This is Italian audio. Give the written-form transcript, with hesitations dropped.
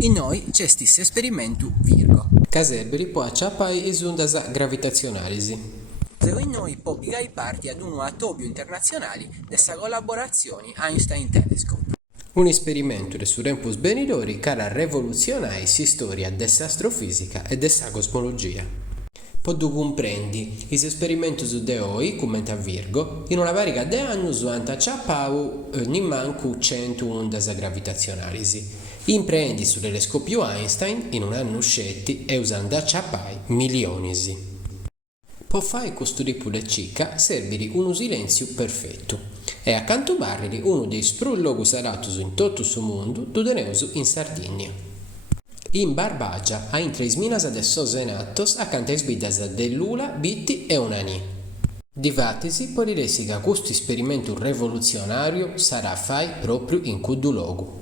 E noi c'è stesso esperimento Virgo. Caserberi può acciappare e ondas gravitazionali. Se noi può piegare parte ad un atobio internazionale dessa collaborazione Einstein-Telescope. Un esperimento su tempus benidori che ha rivoluzionato la storia dell'astrofisica e della cosmologia. Posso comprendi gli esperimenti su de oggi, commenta Virgo, in una varica di anni hanno acciappato neanche 100 ondas gravitazionali. Imprendi sul telescopio Einstein in un anno scetti e usando acciappai milioni. Per fare questo tipo di cicca serve un silenzio perfetto e accanto a barri uno dei sprullogu adatti in tutto il mondo dove in Sardegna. In Barbagia ha in 3.000 adesso senatos accanto ai sbidas dell'Ula, Bitti e Onani. Divattisi può dirsi che questo esperimento rivoluzionario sarà fai proprio in quel luogo.